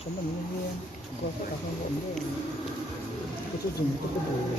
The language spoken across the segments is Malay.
Cuman ini ya, gua akan ngomong itu jemput itu dulu.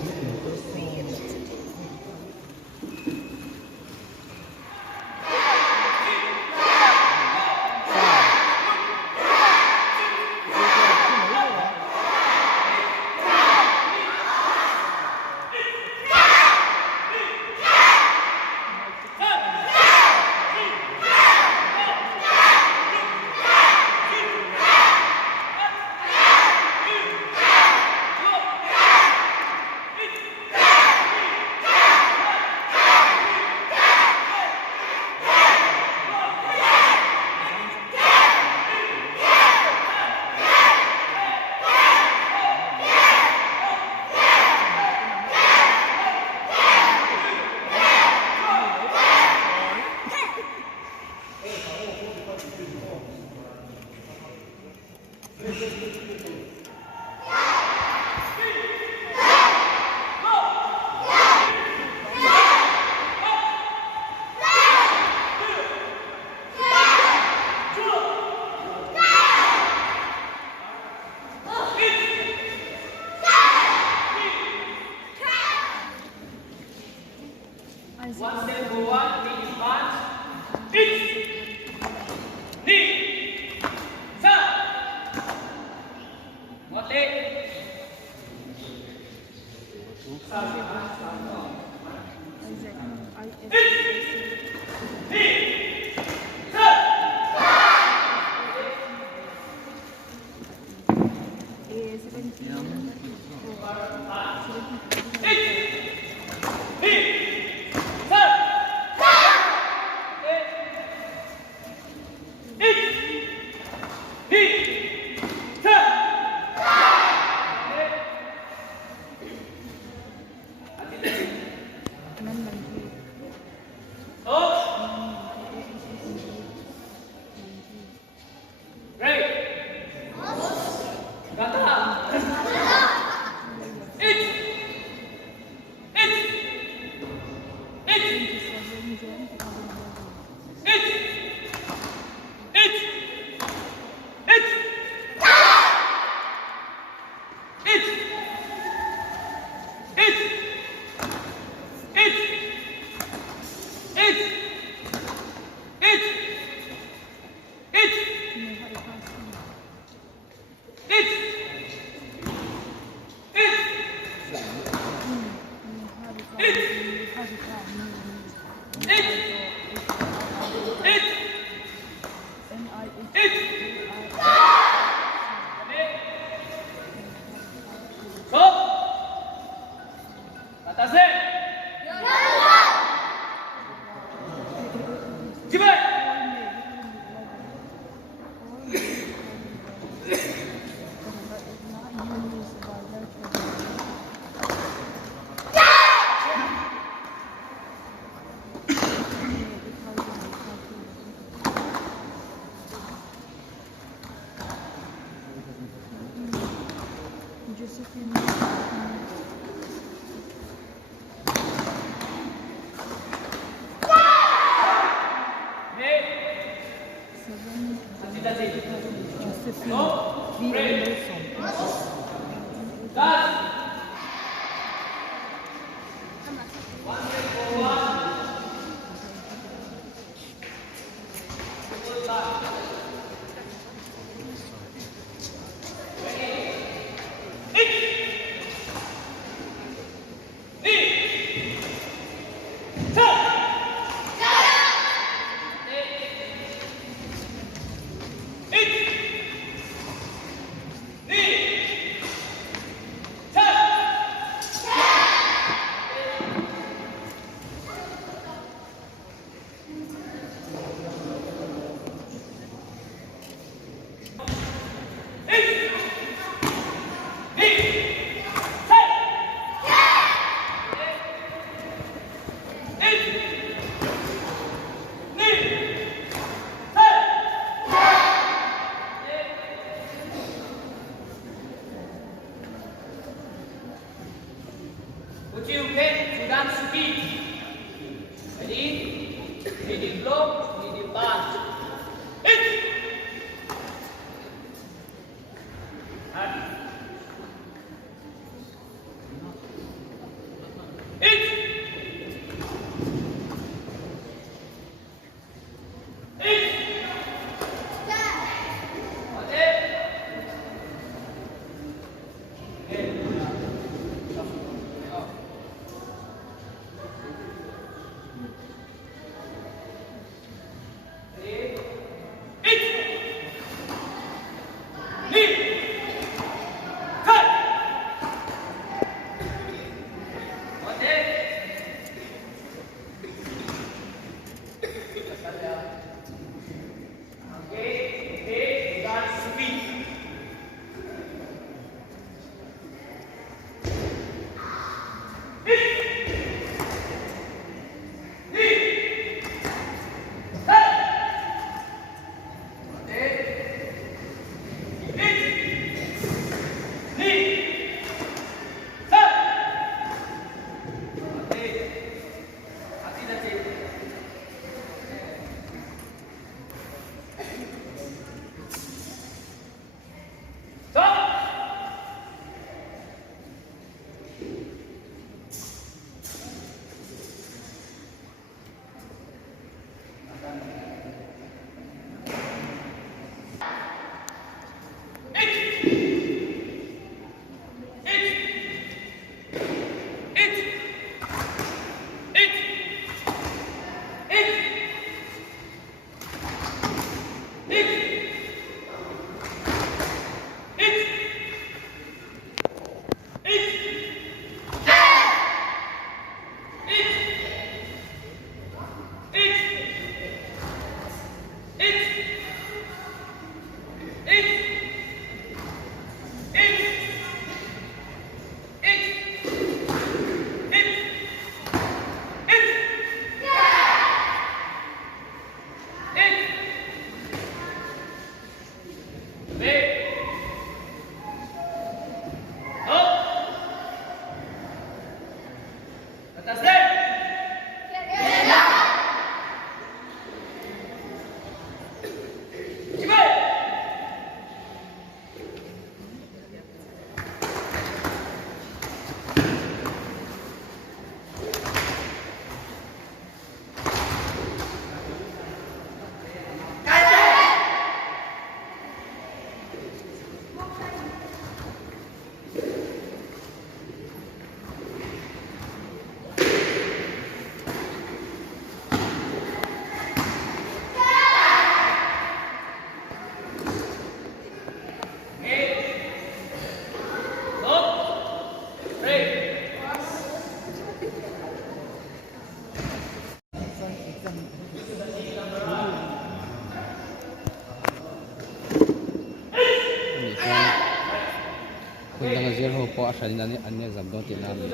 คุณตั้งใจเขาเพราะฉันนั้นอันนี้จำต้องติดน้ำเลย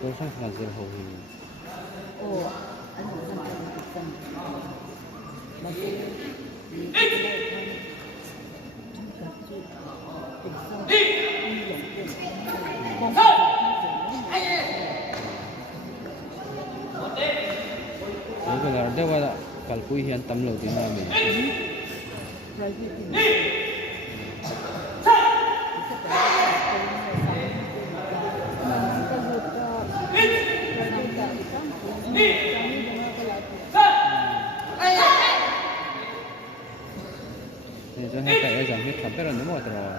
ตัวช่างตั้งใจเขาหินโอ้อันนี้ทำอะไรกันมันเป็นนี่ก็เลยเดี๋ยวว่าการคุยเห็นตำรวจที่นั่นเลย นี่จะให้แต่ว่าอย่างที่ขับไปเราหนึ่งวันตลอด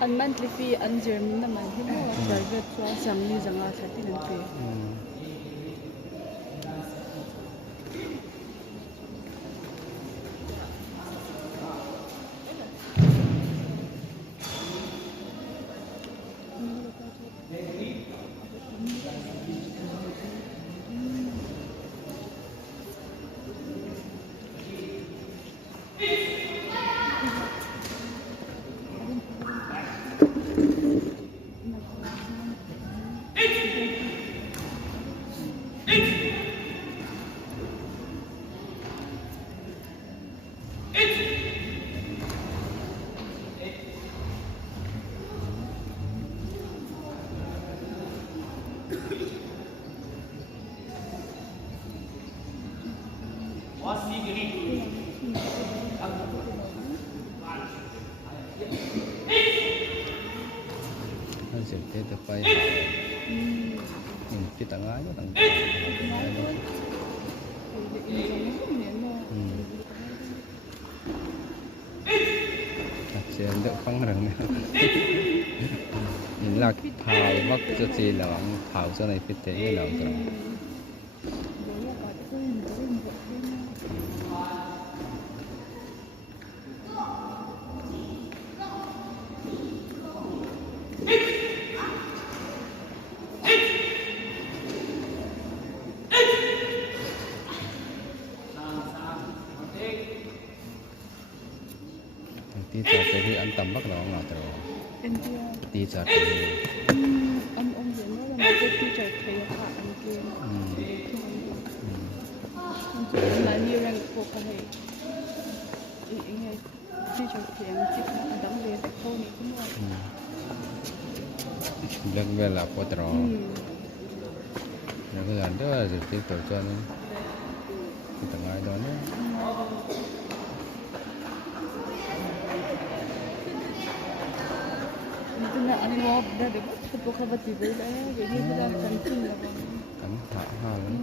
อันมันลิฟีอันเจอร์มินน้ำมันที่มั่วใจเวทชัวจังนี่จังอาชัดที่นั่นคือ Kan sirte to pai in kita nga yo tang chen được phăng rừng in lạc thảo bắc cho chi là thảo cho này fit thế nào rồi tí chả tới ăn tầm bắc nó ngọt rồi tí chả tới ông diễn đó là một cái teacher thầy học anh kia là nhiều lần cuộc phải nghe teacher thầy anh chị anh đóng về tại cô này cũng rồi lần về là có trò rồi cái lần đó là được tiếp tục cho nên cái tầng ai đó nữa Itu nak anu dah dekat tepuk khabat tiba dah jadi dah cancing lah bang. Cắn thả hoa lắm,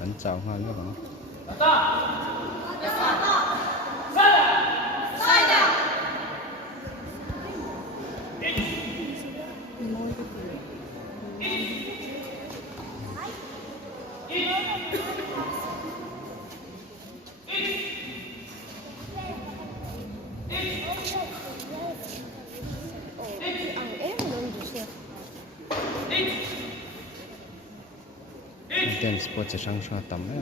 cắn chào hoa nữa bằng. Tên sport sẽ sang so tầm đấy.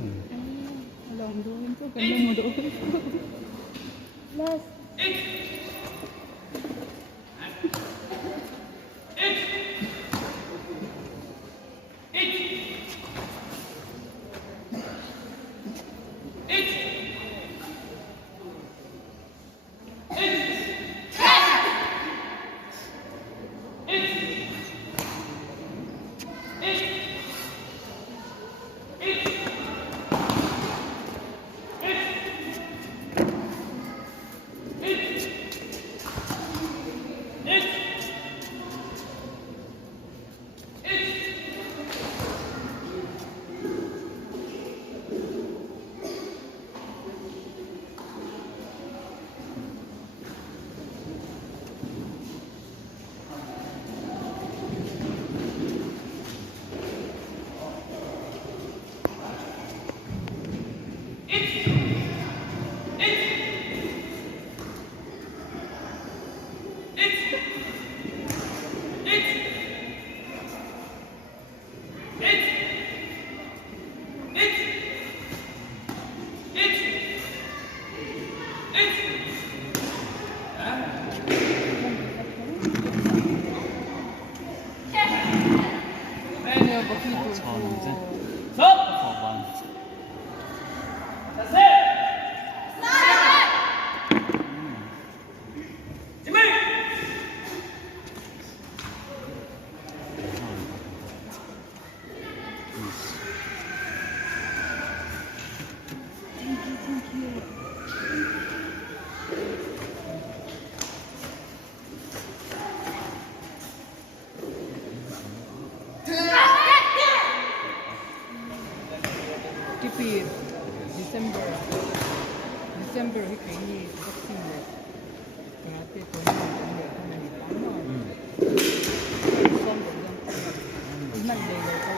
Lòng đuôi có cái nông đuôi. Last. December ही कहीं सबसे है कराते तो नहीं हमें नहीं पाना सॉन्ग एकदम इतना ले गए तो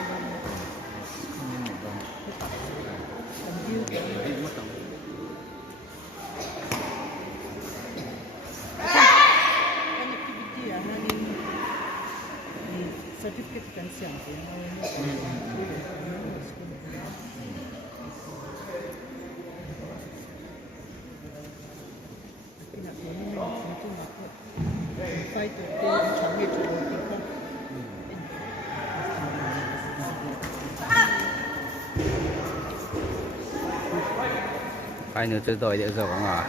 connectivity है ना नहीं certificate kan siang tu Ai nữa chơi tỏi để rồi không à?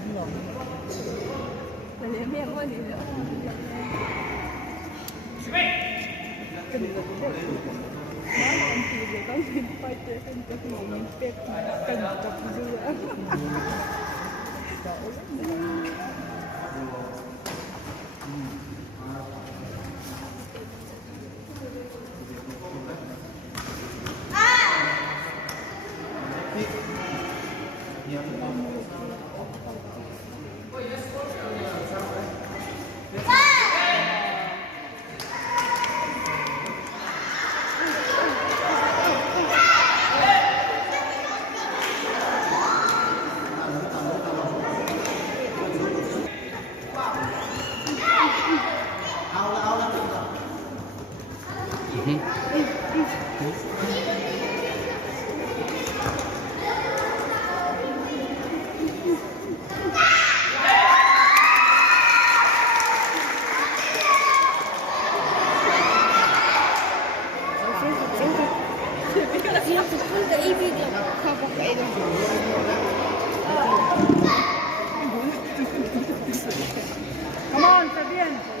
khẩn ngọn Mà nếu mẹ có gì nữa cần được cái nói là anh chị về có nhìn quay tới anh cho cái nhìn pet cần tập dưa Come on, Fabian.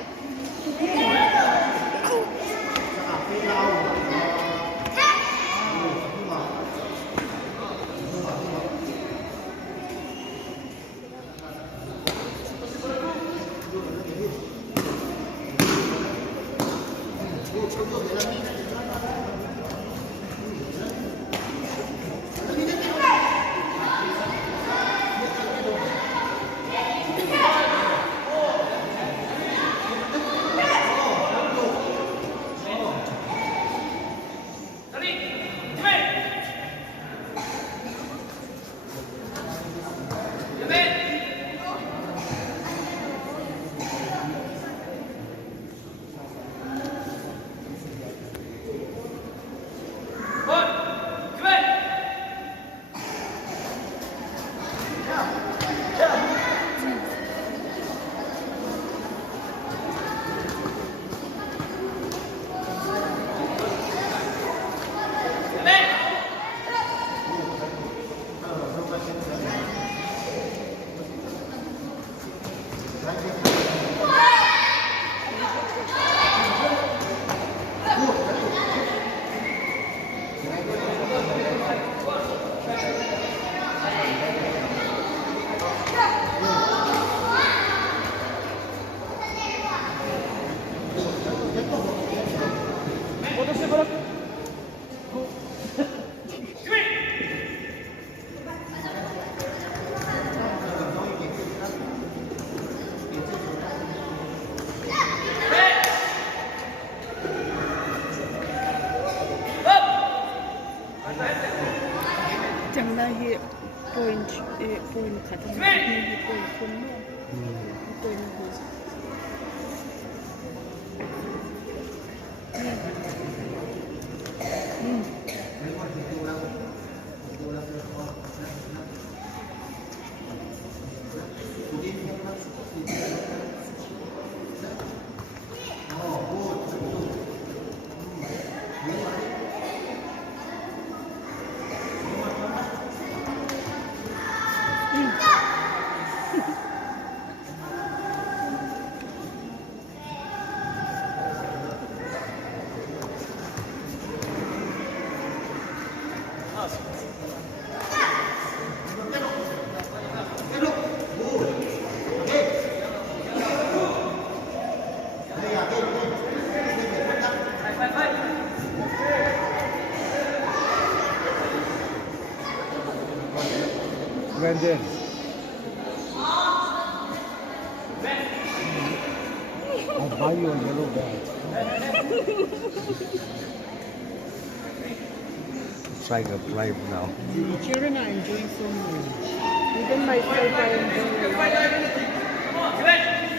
chẳng là hiện point khả năng như point không point Brandon. I'll buy you a yellow bag. It's like a bribe now. The children are enjoying so much. Even myself, I enjoy it.